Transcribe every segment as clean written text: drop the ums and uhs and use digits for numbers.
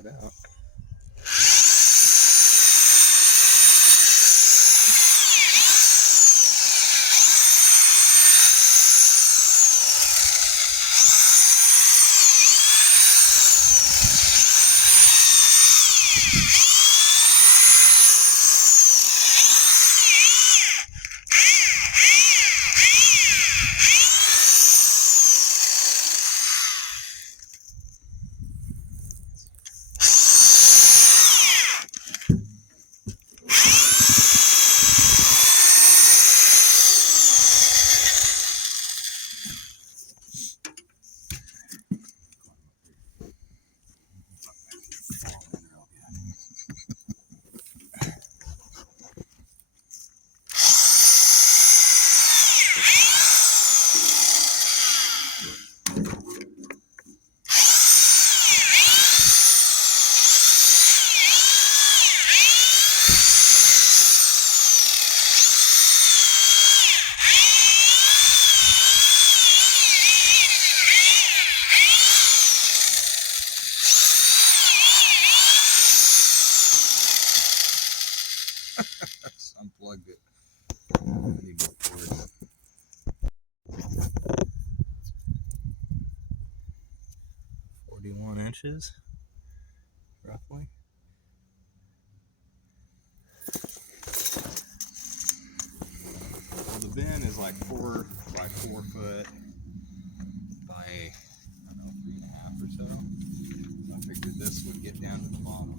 it out. Unplugged it. I need more cord. 41 inches, roughly. Well, the bin is like 4 by 4 foot by, I don't know, 3.5 or so. So I figured this would get down to the bottom.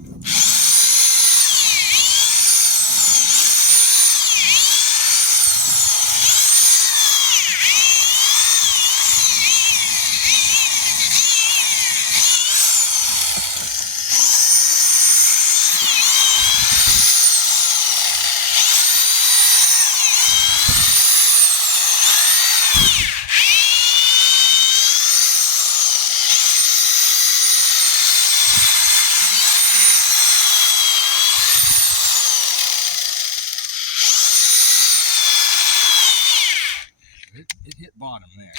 It hit bottom there.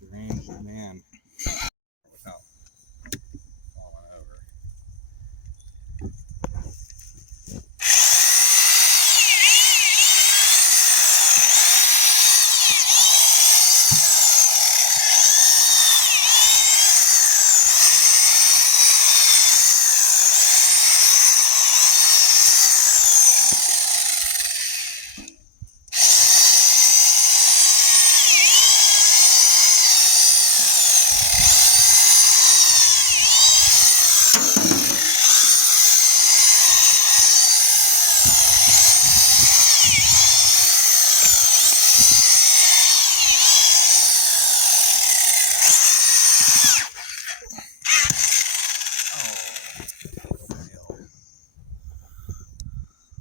Deranged man. Without falling over.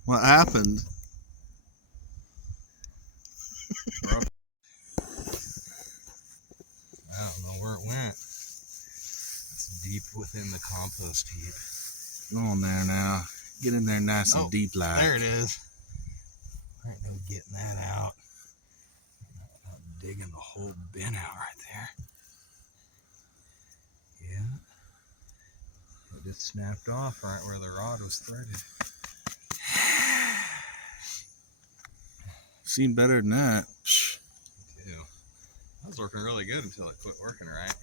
What happened? I don't know where it went. It's deep within the compost heap. Go on there now. Get in there nice and deep like. There it is. There ain't no getting that out. I'm digging the whole bin out right there. Yeah. It just snapped off right where the rod was threaded. Seen better than that. Psh. Too. That was working really good until it quit working right.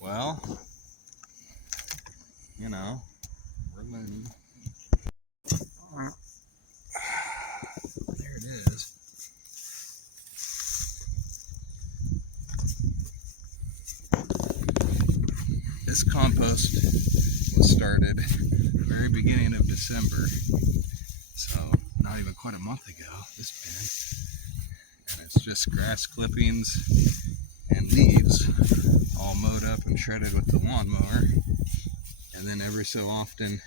Well, you know, we're learning. There it is. This compost was started the very beginning of December, so not even quite a month ago, this bin. And it's just grass clippings and leaves all mowed up and shredded with the lawnmower. And then every so often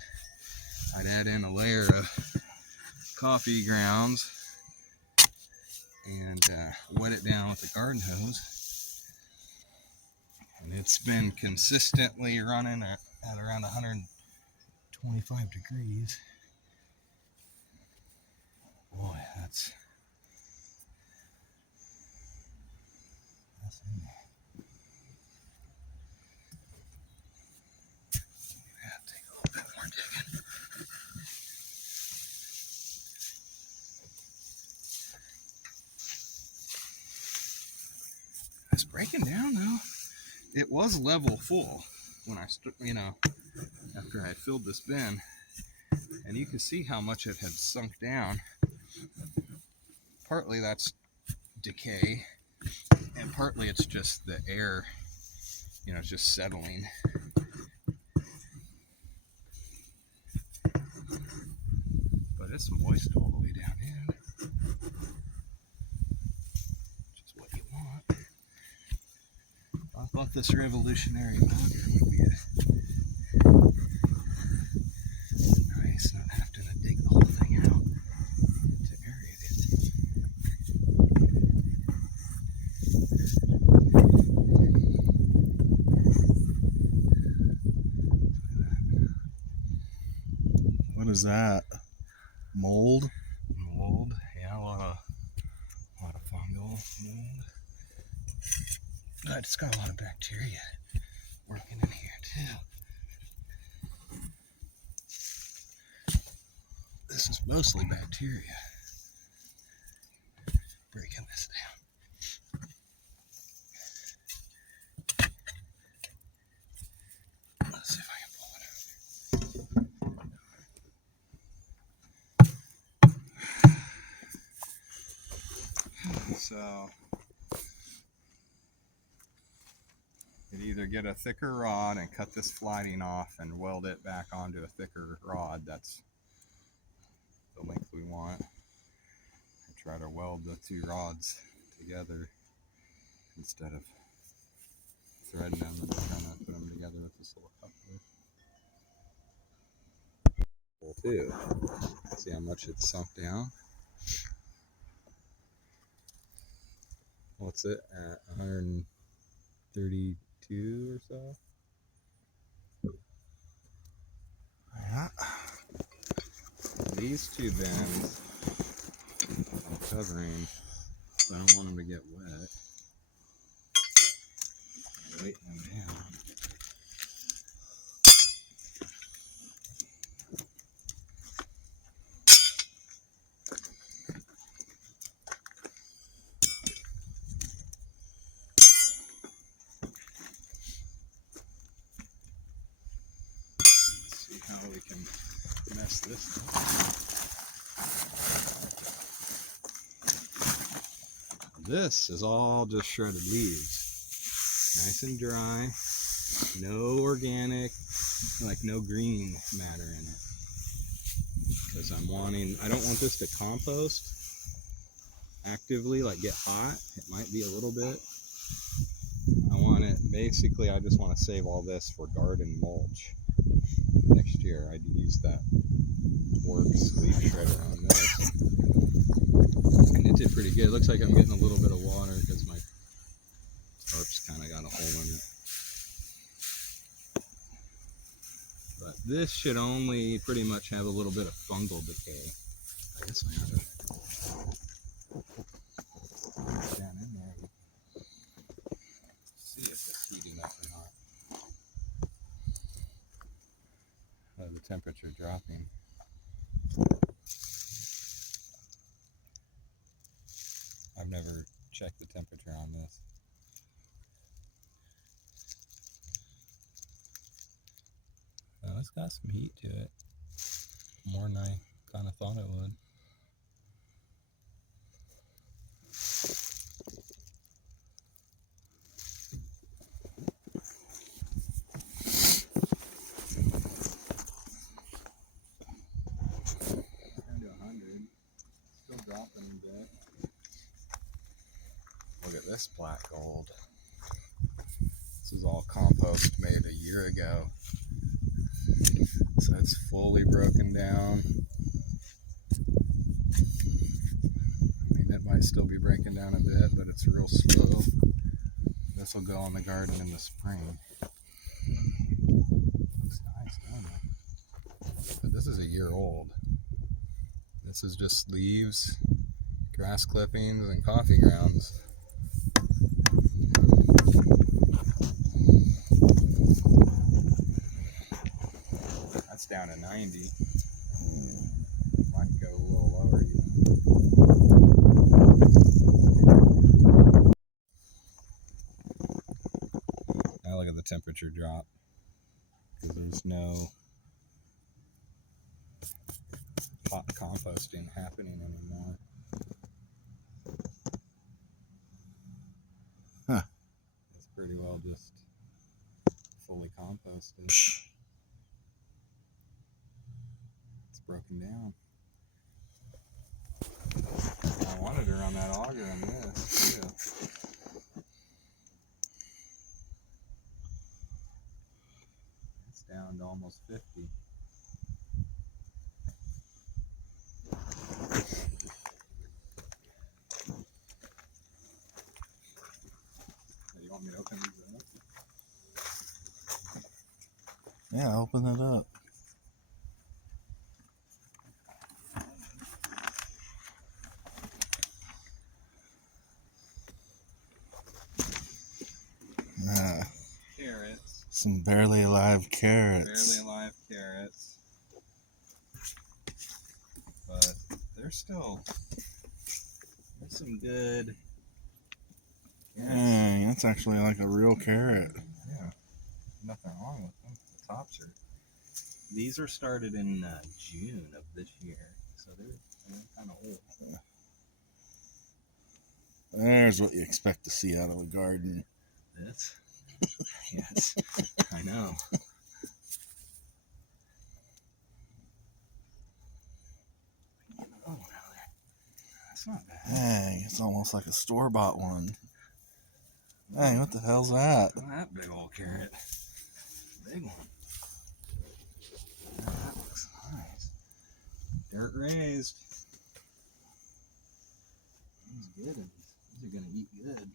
I'd add in a layer of coffee grounds and wet it down with a garden hose. And it's been consistently running at around 125 degrees. Boy, that's in there. Yeah, take a little bit more digging. It's breaking down though. It was level full when I, after I filled this bin, and you can see how much it had sunk down. Partly that's decay, and partly it's just the air, it's just settling. But it's moist all the way down in, which is what you want. I thought this revolutionary auger would be nice, not having to dig the whole thing out to aerate it. What is that? Mold? Mold, yeah, a lot of fungal mold. But it's got a lot of bacteria working in here too. This is mostly bacteria breaking this down. Let's see if I can pull it out. So you'd either get a thicker rod and cut this flighting off and weld it back onto a thicker rod. That's the length we want. And try to weld the two rods together instead of threading them and trying to put them together with this little coupler. Too. See how much it's sunk down? What's it at? 132 or so? Yeah. These two bins I'm covering, I don't want them to get wet. Weighting them down. How we can mess this up. This is all just shredded leaves. Nice and dry. No organic, like no green matter in it. Because I don't want this to compost actively, like get hot. It might be a little bit. I just want to save all this for garden mulch. Next year I'd use that Works leaf shredder on this. And it did pretty good. It looks like I'm getting a little bit of water because my tarp's kind of got a hole in it. But this should only pretty much have a little bit of fungal decay. I guess I have it down in there. See if it's heating up or not. The temperature dropping. I've never checked the temperature on this. Well, it's got some heat to it. More than I kind of thought it would. Down to 100. Still dropping a bit. Look at this black gold. This is all compost made a year ago. So it's fully broken down. I mean, it might still be breaking down a bit, but it's real slow. This will go in the garden in the spring. Looks nice, doesn't it? But this is a year old. This is just leaves, grass clippings, and coffee grounds. That's down to 90. Might go a little lower even. Now look at the temperature drop. Because there's no hot composting happening anymore. Huh. It's pretty well just fully composted. Psh. It's broken down. I wanted to run that auger on this too. It's down to almost 50. You want me to open these up? Yeah, open it up. Carrots. Some barely alive carrots. Barely alive carrots. But there's some good carrots. Dang, that's actually like a real carrot. Yeah. Nothing wrong with them. The tops are. These are started in June of this year. So they're kind of old. There's what you expect to see out of a garden. This? Yes. I know. Oh, that's not bad. Dang, it's almost like a store-bought one. Dang, what the hell's that? Look at that big old carrot. Big one. That looks nice. Dirt raised. These good. These are gonna eat good.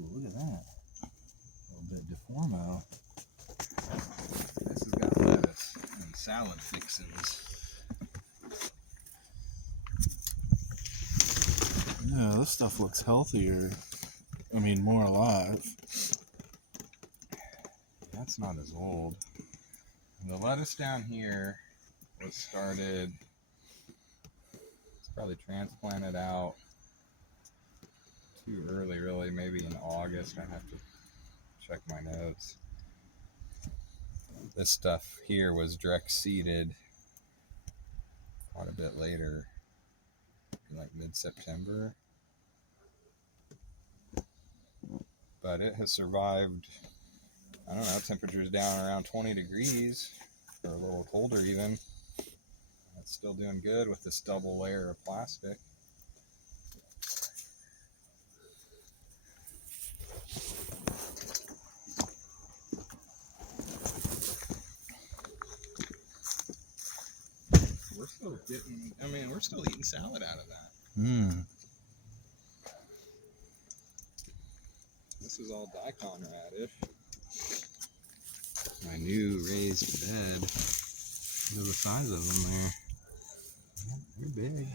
Ooh, look at that. A little bit deformo. This has got lettuce and salad fixings. Yeah, this stuff looks healthier. I mean, more alive. That's not as old. The lettuce down here was started, it's probably transplanted out too early, really, maybe in August. I have to check my notes. This stuff here was direct seeded quite a bit later, like mid-September. But it has survived, I don't know, temperatures down around 20 degrees, or a little colder even. It's still doing good with this double layer of plastic. We're still getting, I mean, we're still eating salad out of that. This is all Diakon radish. My new raised bed. Look at the size of them there. They're big.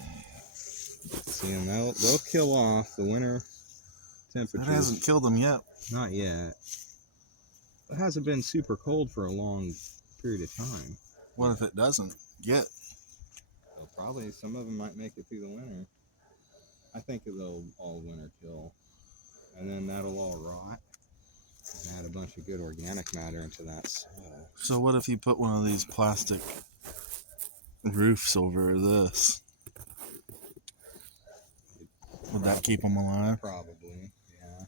See, and they'll kill off the winter temperatures. It hasn't killed them yet. Not yet. It hasn't been super cold for a long period of time. What if it doesn't yet? So probably some of them might make it through the winter. I think they'll all winter kill, and then that'll all rot and add a bunch of good organic matter into that soil. So what if you put one of these plastic roofs over this? Would that keep them alive? Probably, yeah.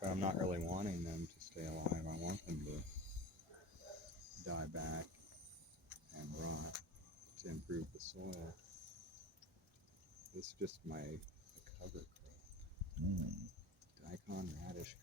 But I'm not really wanting them to stay alive. I want them to die back and rot to improve the soil. This is just my cover crop. Diakon radish